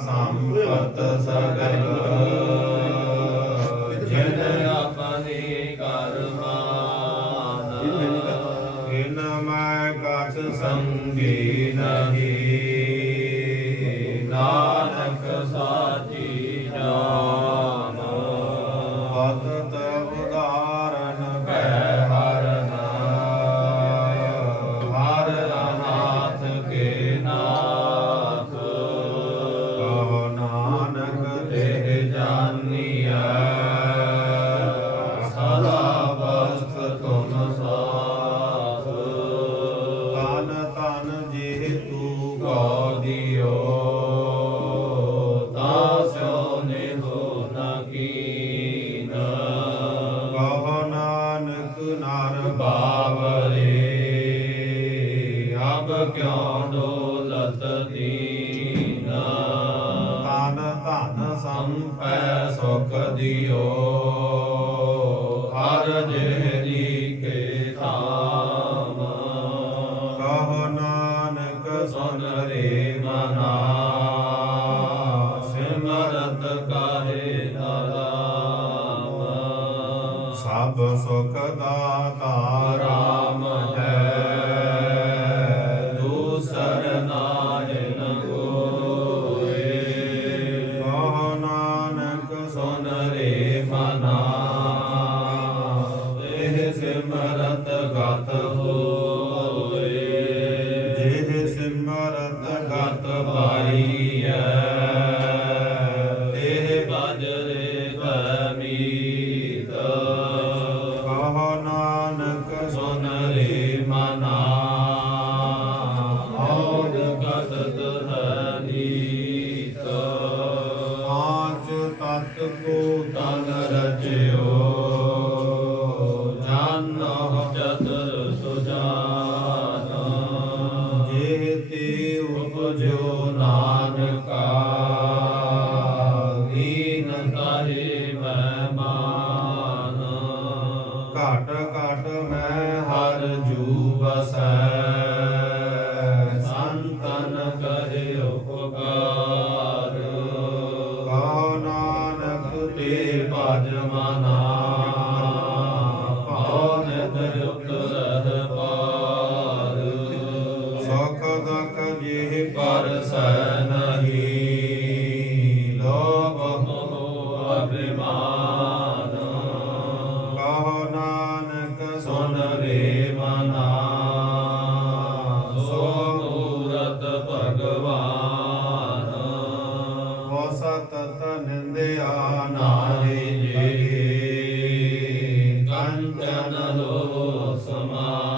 साम्पत सकल nare mana. आकाश लो समा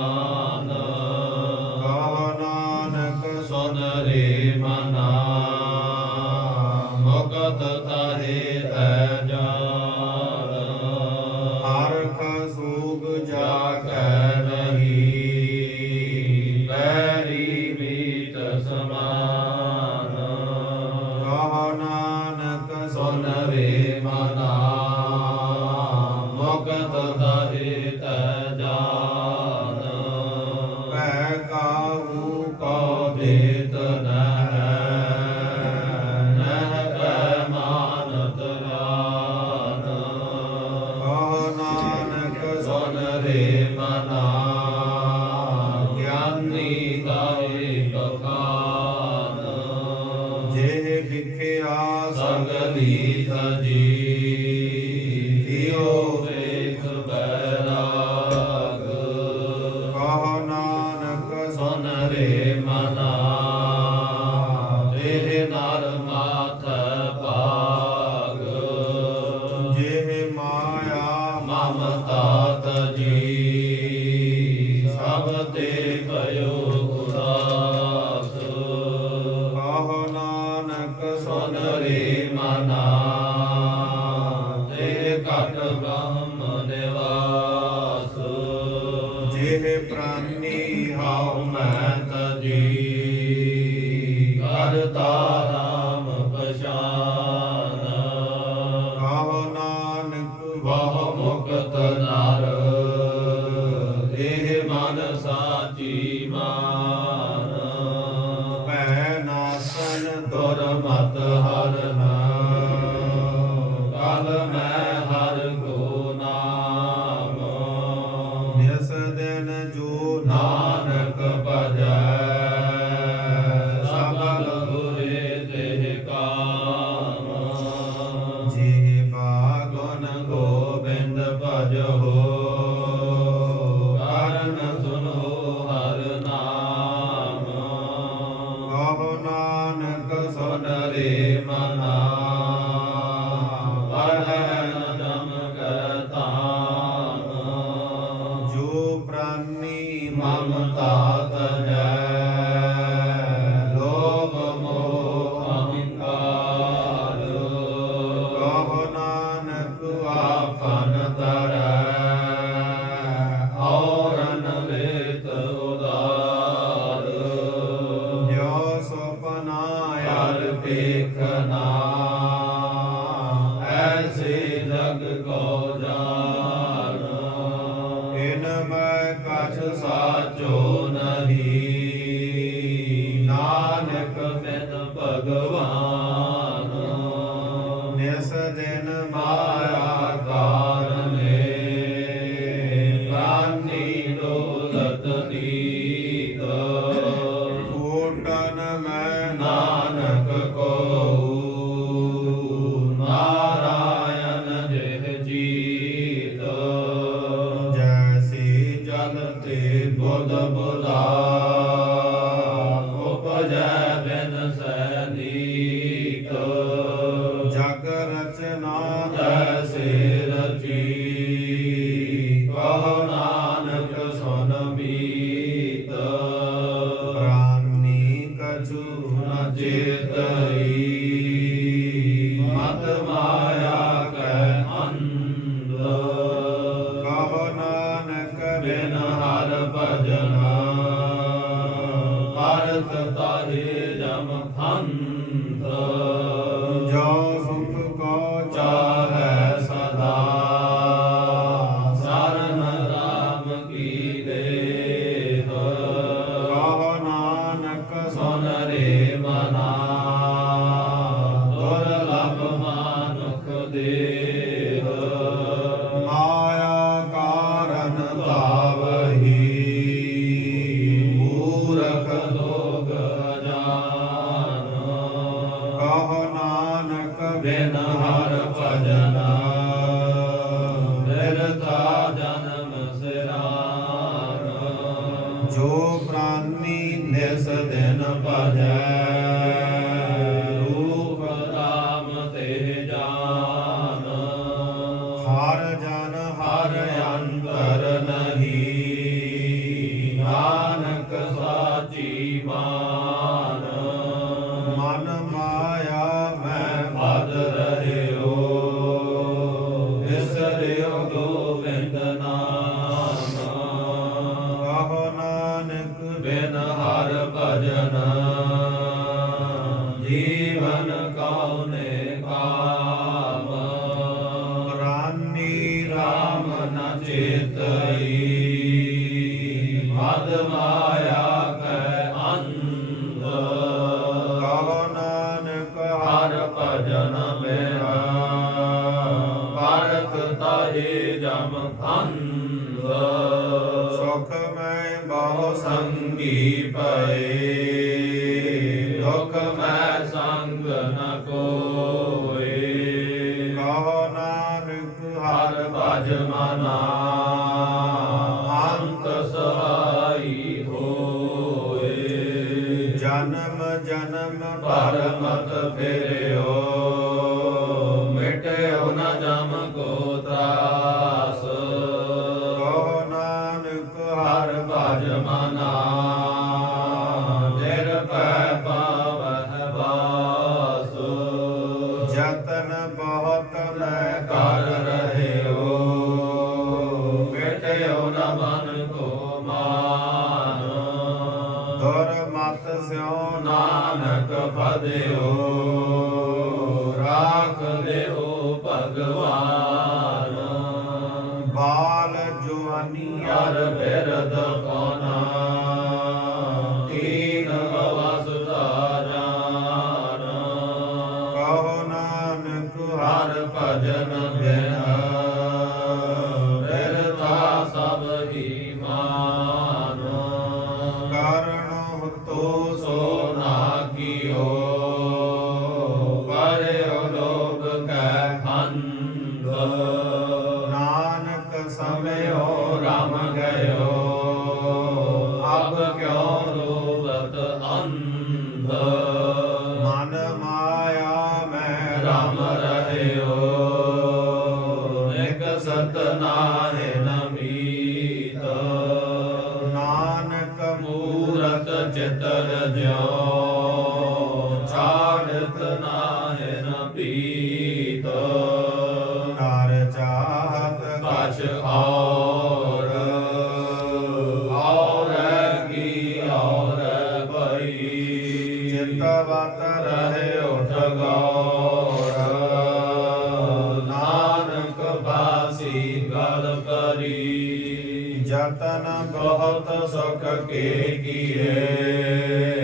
た。Amen. मातमाय ਨ ਚੇਤਈ। ਮਦ विराजमाना ਨਿਤ ਵਤ ਰਹੇ ਉਠ ਗੌਰ। ਨਾਨਕ ਬਾਸੀ ਗਲ ਕਰੀ। ਜਤਨ ਬਹੁਤ ਸੁਖ ਕੇ ਕੀਏ।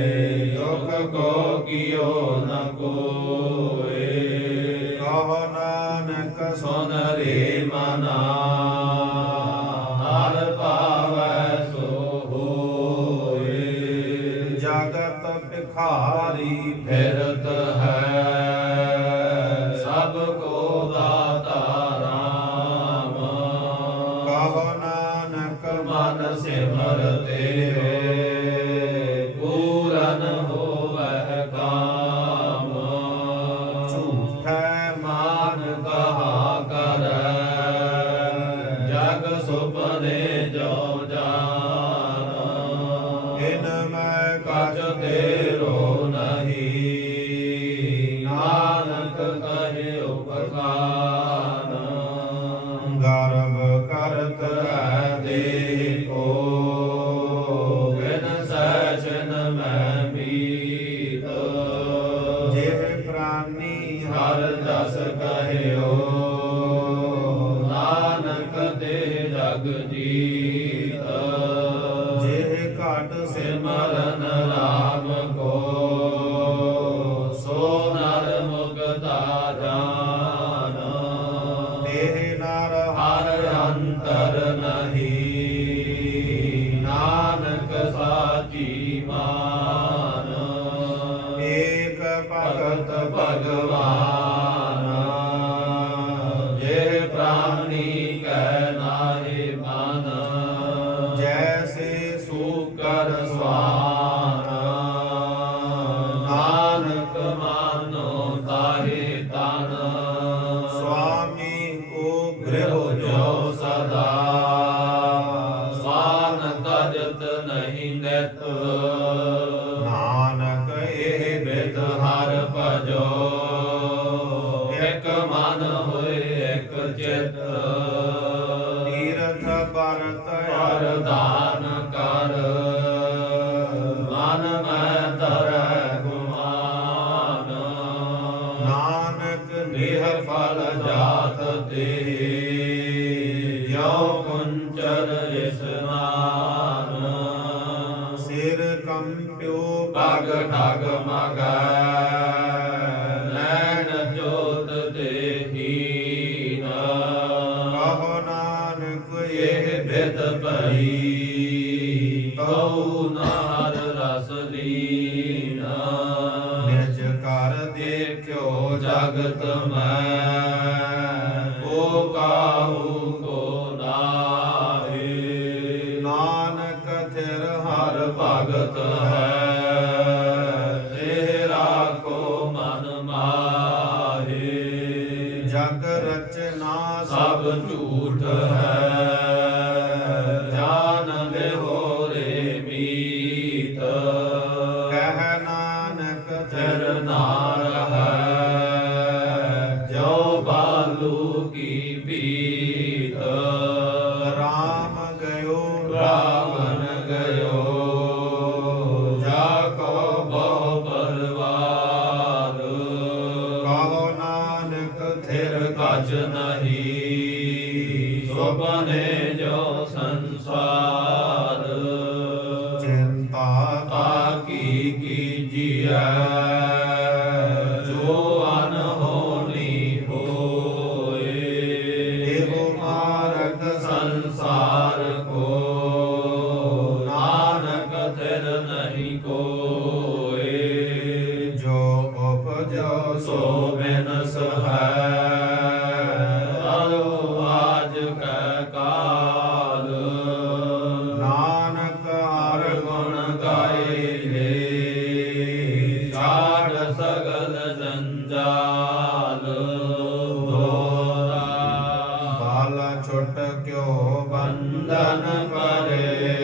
ਮੁਗਤਾ ਰਾਮ Adam का ਜਾਣੇ ਜੋ ਸੰਸਾਰ। ਚਿੰਤਾ ਤਾ ਕੀ ਕੀਜੀਐ? Hare.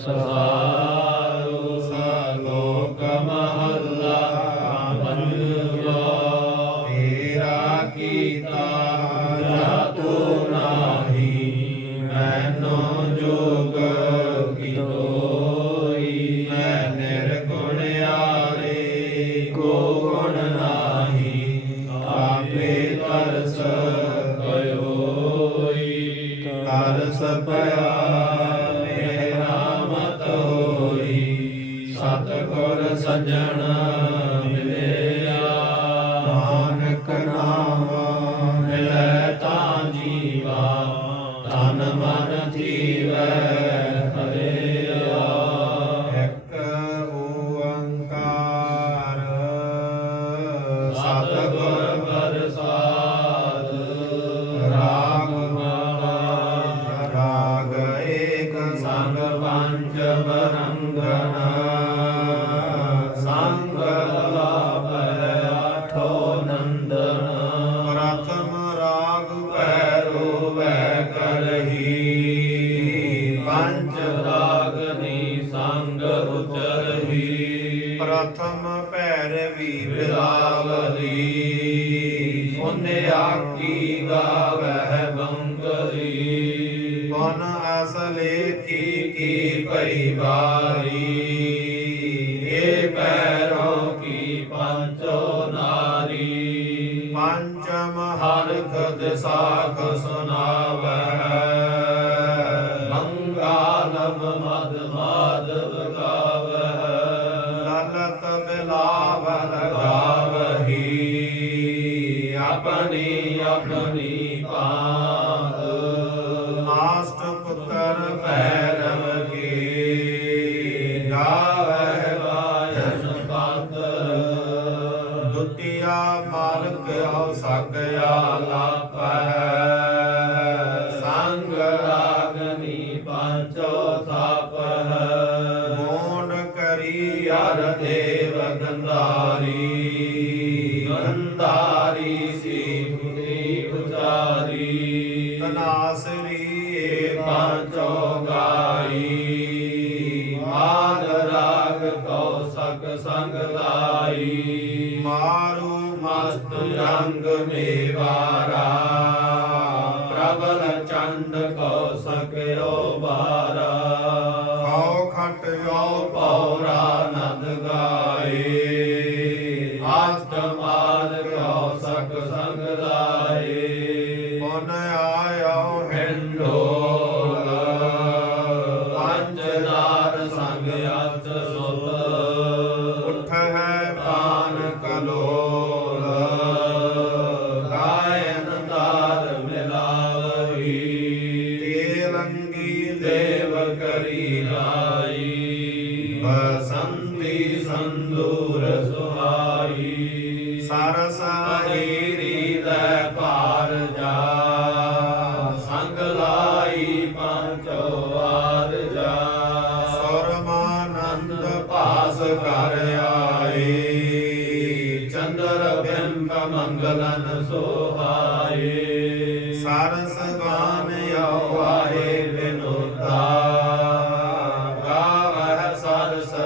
So. मोन असले की परिवारी ਅਗਨੀ ਪੰਚੋ ਤਾਪਹ ਮੋਨ ਕਰੀ ਅਰਤੇ